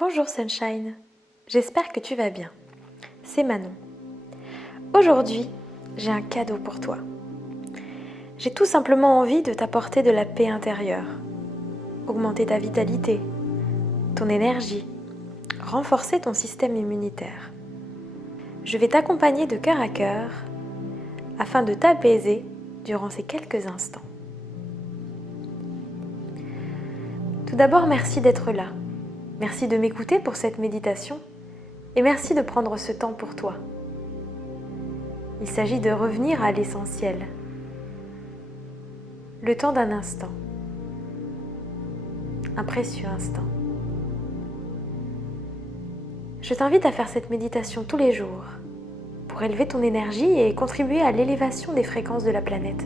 Bonjour Sunshine, j'espère que tu vas bien. C'est Manon. Aujourd'hui, j'ai un cadeau pour toi. J'ai tout simplement envie de t'apporter de la paix intérieure, augmenter ta vitalité, ton énergie, renforcer ton système immunitaire. Je vais t'accompagner de cœur à cœur afin de t'apaiser durant ces quelques instants. Tout d'abord, merci d'être là. Merci de m'écouter pour cette méditation et merci de prendre ce temps pour toi. Il s'agit de revenir à l'essentiel. Le temps d'un instant. Un précieux instant. Je t'invite à faire cette méditation tous les jours pour élever ton énergie et contribuer à l'élévation des fréquences de la planète,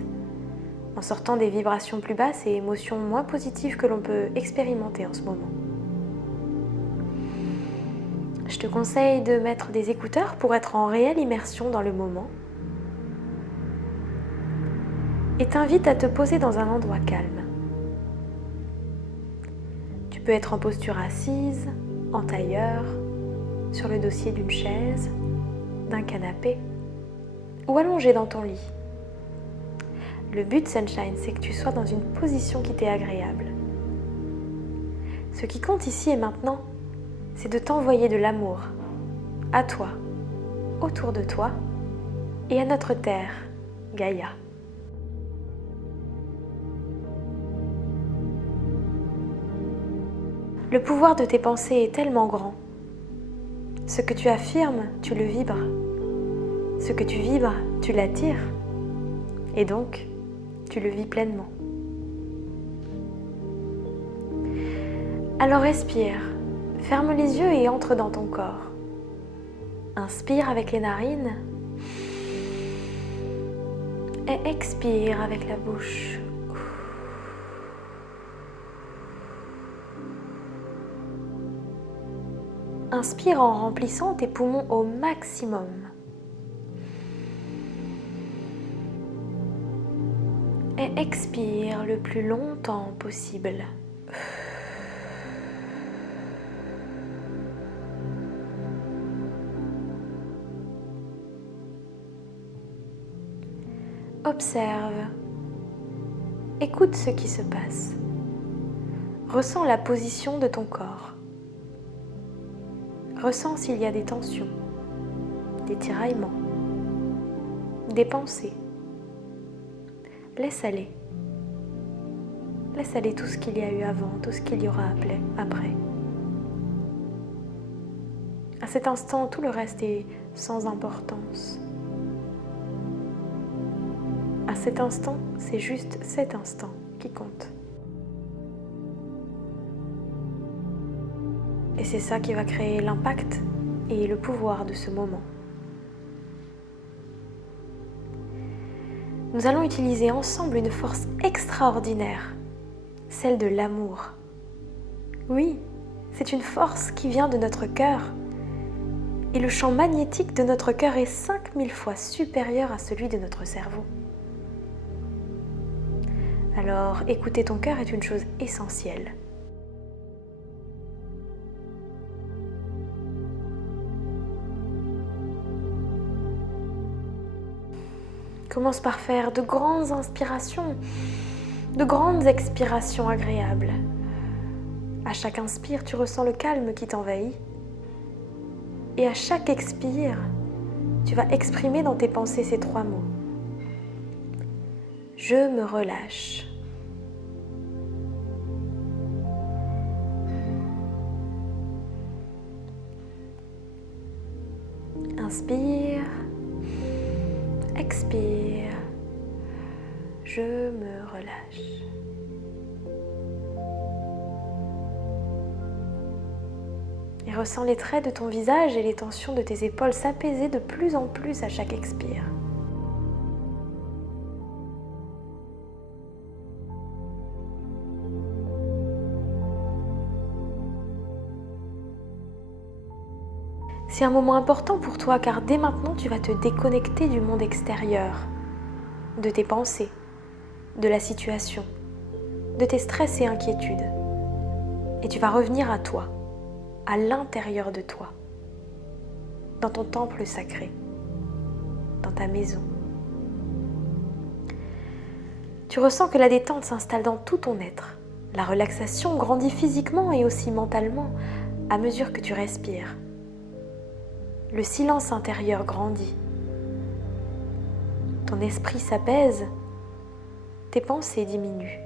en sortant des vibrations plus basses et émotions moins positives que l'on peut expérimenter en ce moment. Je te conseille de mettre des écouteurs pour être en réelle immersion dans le moment et t'invite à te poser dans un endroit calme. Tu peux être en posture assise, en tailleur, sur le dossier d'une chaise, d'un canapé ou allongé dans ton lit. Le but, Sunshine, c'est que tu sois dans une position qui t'est agréable. Ce qui compte ici et maintenant, c'est de t'envoyer de l'amour à toi, autour de toi et à notre terre, Gaïa. Le pouvoir de tes pensées est tellement grand. Ce que tu affirmes, tu le vibres. Ce que tu vibres, tu l'attires. Et donc, tu le vis pleinement. Alors respire. Ferme les yeux et entre dans ton corps. Inspire avec les narines et expire avec la bouche. Inspire en remplissant tes poumons au maximum. Et expire le plus longtemps possible. Observe, écoute ce qui se passe. Ressens la position de ton corps. Ressens s'il y a des tensions, des tiraillements, des pensées. Laisse aller. Laisse aller tout ce qu'il y a eu avant, tout ce qu'il y aura après. À cet instant, tout le reste est sans importance. À cet instant, c'est juste cet instant qui compte. Et c'est ça qui va créer l'impact et le pouvoir de ce moment. Nous allons utiliser ensemble une force extraordinaire, celle de l'amour. Oui, c'est une force qui vient de notre cœur. Et le champ magnétique de notre cœur est 5000 fois supérieur à celui de notre cerveau. Alors, écouter ton cœur est une chose essentielle. Commence par faire de grandes inspirations, de grandes expirations agréables. À chaque inspire, tu ressens le calme qui t'envahit. Et à chaque expire, tu vas exprimer dans tes pensées ces 3 mots. Je me relâche. Inspire, expire, je me relâche. Et ressens les traits de ton visage et les tensions de tes épaules s'apaiser de plus en plus à chaque expire. C'est un moment important pour toi car dès maintenant tu vas te déconnecter du monde extérieur, de tes pensées, de la situation, de tes stress et inquiétudes. Et tu vas revenir à toi, à l'intérieur de toi, dans ton temple sacré, dans ta maison. Tu ressens que la détente s'installe dans tout ton être. La relaxation grandit physiquement et aussi mentalement à mesure que tu respires. Le silence intérieur grandit. Ton esprit s'apaise, tes pensées diminuent.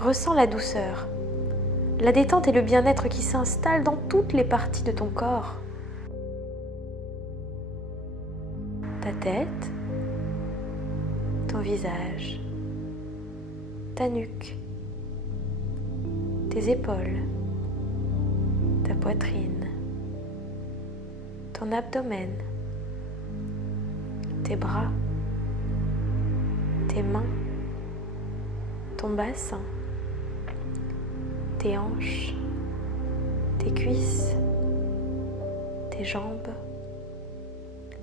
Ressens la douceur, la détente et le bien-être qui s'installent dans toutes les parties de ton corps. Ta tête, ton visage, ta nuque, tes épaules, ta poitrine, ton abdomen, tes bras, tes mains, ton bassin, tes hanches, tes cuisses, tes jambes,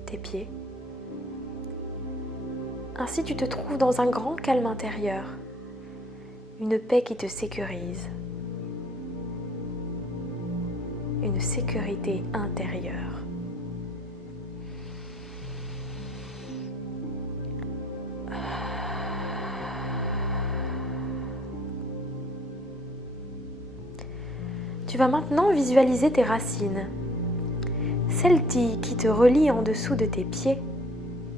tes pieds. Ainsi tu te trouves dans un grand calme intérieur, une paix qui te sécurise, une sécurité intérieure. Tu vas maintenant visualiser tes racines, celles qui te relient en dessous de tes pieds,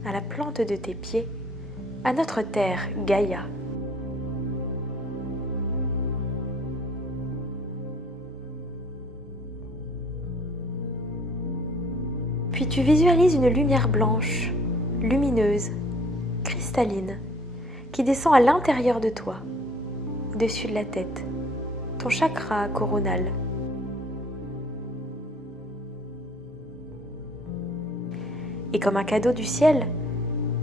à la plante de tes pieds, à notre terre, Gaïa. Puis tu visualises une lumière blanche, lumineuse, cristalline, qui descend à l'intérieur de toi, au-dessus de la tête, ton chakra coronal. Et comme un cadeau du ciel,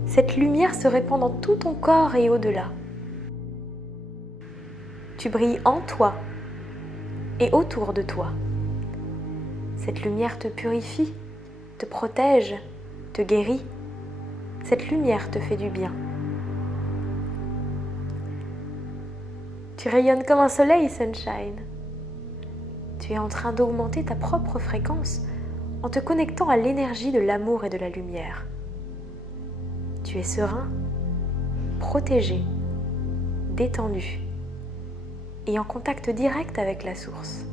cette lumière se répand dans tout ton corps et au-delà. Tu brilles en toi et autour de toi. Cette lumière te purifie, te protège, te guérit. Cette lumière te fait du bien. Tu rayonnes comme un soleil, Sunshine. Tu es en train d'augmenter ta propre fréquence en te connectant à l'énergie de l'amour et de la lumière. Tu es serein, protégé, détendu et en contact direct avec la source.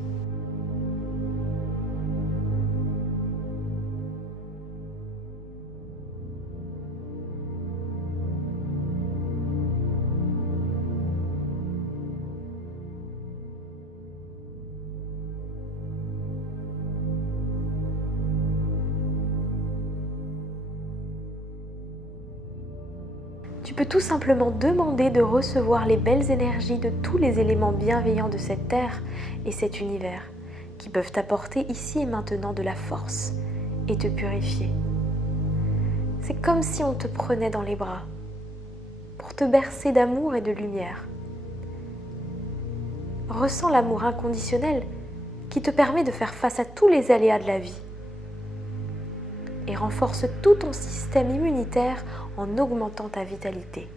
Tu peux tout simplement demander de recevoir les belles énergies de tous les éléments bienveillants de cette terre et cet univers qui peuvent t'apporter ici et maintenant de la force et te purifier. C'est comme si on te prenait dans les bras pour te bercer d'amour et de lumière. Ressens l'amour inconditionnel qui te permet de faire face à tous les aléas de la vie et renforce tout ton système immunitaire en augmentant ta vitalité.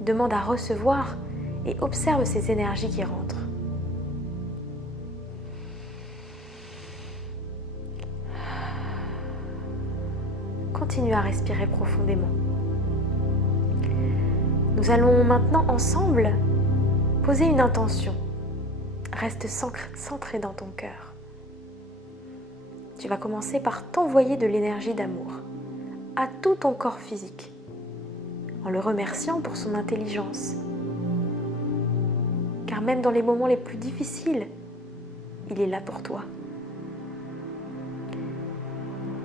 Demande à recevoir et observe ces énergies qui rentrent. Continue à respirer profondément. Nous allons maintenant ensemble poser une intention. Reste centré dans ton cœur. Tu vas commencer par t'envoyer de l'énergie d'amour à tout ton corps physique, en le remerciant pour son intelligence. Car même dans les moments les plus difficiles, il est là pour toi.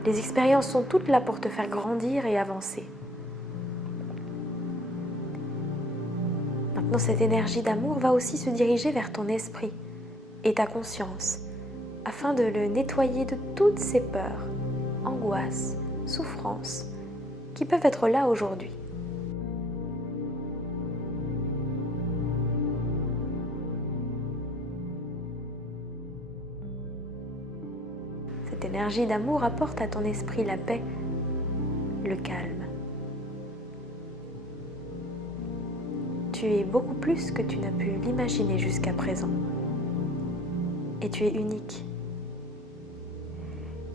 Les expériences sont toutes là pour te faire grandir et avancer. Maintenant, cette énergie d'amour va aussi se diriger vers ton esprit et ta conscience, afin de le nettoyer de toutes ces peurs, angoisses, souffrances qui peuvent être là aujourd'hui. Cette énergie d'amour apporte à ton esprit la paix, le calme. Tu es beaucoup plus que tu n'as pu l'imaginer jusqu'à présent. Et tu es unique.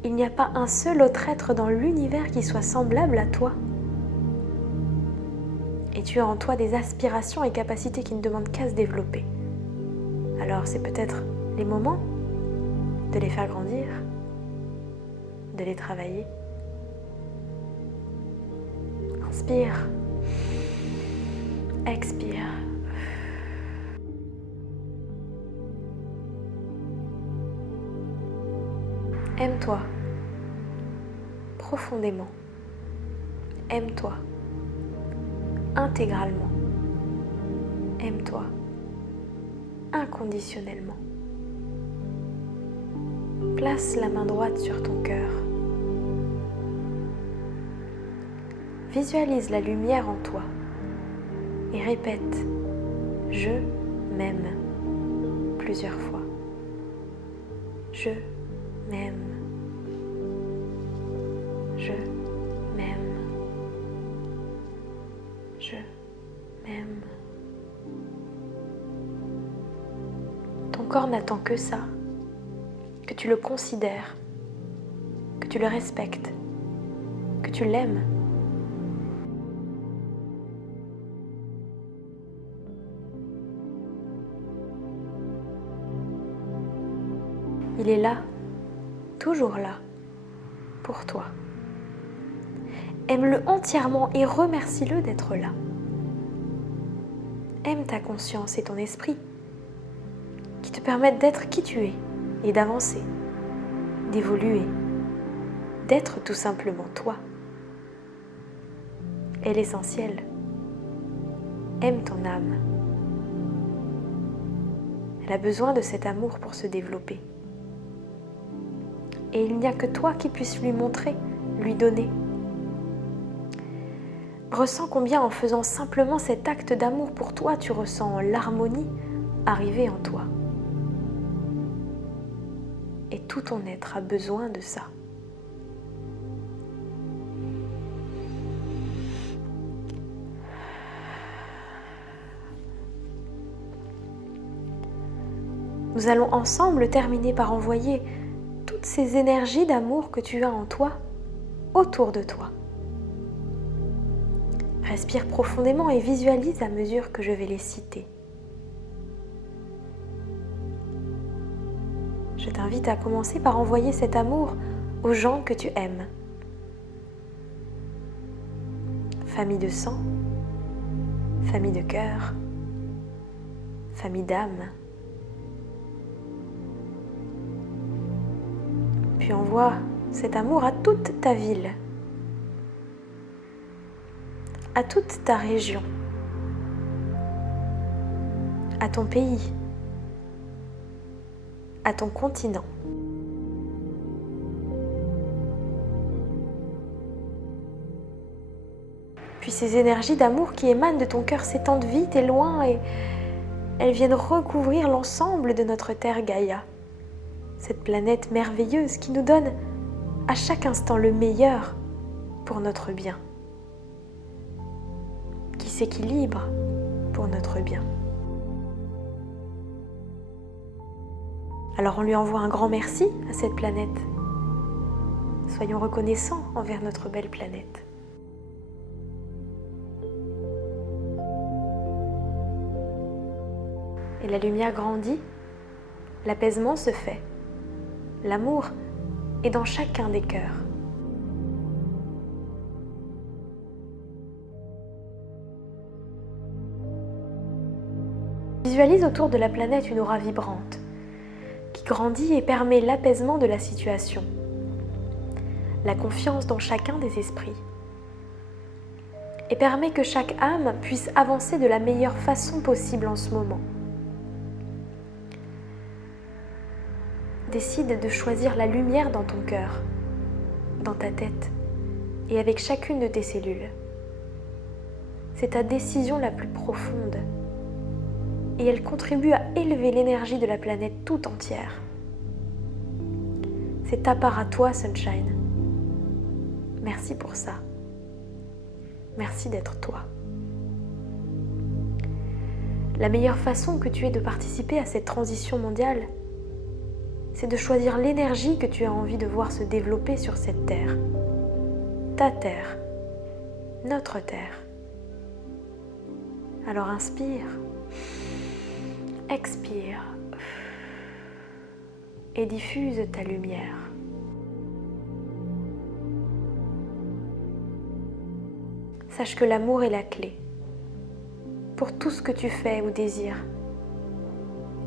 Il n'y a pas un seul autre être dans l'univers qui soit semblable à toi. Et tu as en toi des aspirations et capacités qui ne demandent qu'à se développer. Alors c'est peut-être les moments de les faire grandir, de les travailler. Inspire, expire. Aime-toi profondément. Aime-toi intégralement. Aime-toi inconditionnellement. Place la main droite sur ton cœur. Visualise la lumière en toi et répète « Je m'aime » plusieurs fois. Je m'aime. Je m'aime. Je m'aime. Ton corps n'attend que ça, que tu le considères, que tu le respectes, que tu l'aimes. Il est là, toujours là, pour toi. Aime-le entièrement et remercie-le d'être là. Aime ta conscience et ton esprit qui te permettent d'être qui tu es et d'avancer, d'évoluer, d'être tout simplement toi. Est l'essentiel. Aime ton âme. Elle a besoin de cet amour pour se développer. Et il n'y a que toi qui puisses lui montrer, lui donner. Ressens combien en faisant simplement cet acte d'amour pour toi, tu ressens l'harmonie arriver en toi. Et tout ton être a besoin de ça. Nous allons ensemble terminer par envoyer toutes ces énergies d'amour que tu as en toi, autour de toi. Respire profondément et visualise à mesure que je vais les citer. Je t'invite à commencer par envoyer cet amour aux gens que tu aimes. Famille de sang, famille de cœur, famille d'âme. Puis envoie cet amour à toute ta ville, à toute ta région, à ton pays, à ton continent. Puis ces énergies d'amour qui émanent de ton cœur s'étendent vite et loin et elles viennent recouvrir l'ensemble de notre terre Gaïa. Cette planète merveilleuse qui nous donne à chaque instant le meilleur pour notre bien, qui s'équilibre pour notre bien. Alors on lui envoie un grand merci à cette planète. Soyons reconnaissants envers notre belle planète. Et la lumière grandit, l'apaisement se fait. L'amour est dans chacun des cœurs. Visualise autour de la planète une aura vibrante qui grandit et permet l'apaisement de la situation, la confiance dans chacun des esprits et permet que chaque âme puisse avancer de la meilleure façon possible en ce moment. Décide de choisir la lumière dans ton cœur, dans ta tête et avec chacune de tes cellules. C'est ta décision la plus profonde et elle contribue à élever l'énergie de la planète tout entière. C'est ta part à toi, Sunshine. Merci pour ça. Merci d'être toi. La meilleure façon que tu aies de participer à cette transition mondiale, c'est de choisir l'énergie que tu as envie de voir se développer sur cette terre. Ta terre, notre terre. Alors inspire, expire et diffuse ta lumière. Sache que l'amour est la clé pour tout ce que tu fais ou désires.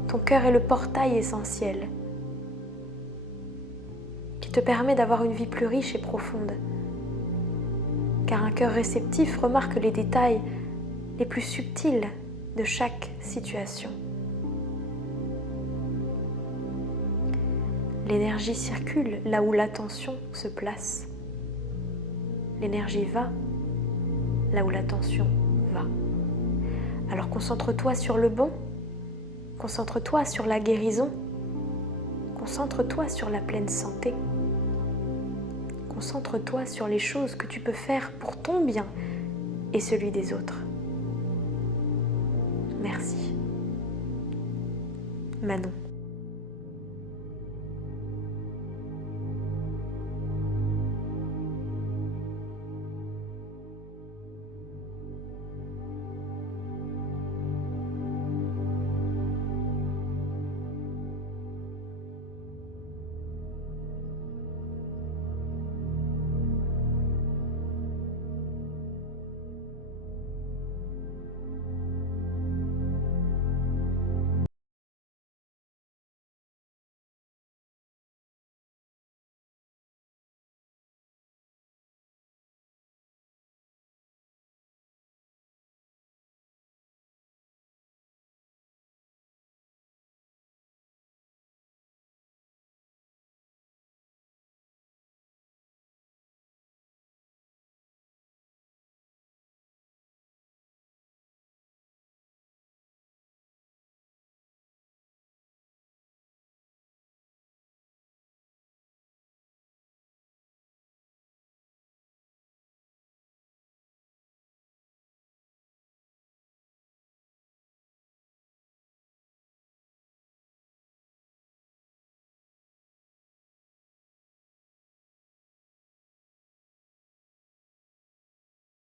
Ton cœur est le portail essentiel qui te permet d'avoir une vie plus riche et profonde. Car un cœur réceptif remarque les détails les plus subtils de chaque situation. L'énergie circule là où l'attention se place. L'énergie va là où l'attention va. Alors concentre-toi sur le bon, concentre-toi sur la guérison, concentre-toi sur la pleine santé, concentre-toi sur les choses que tu peux faire pour ton bien et celui des autres. Merci. Manon.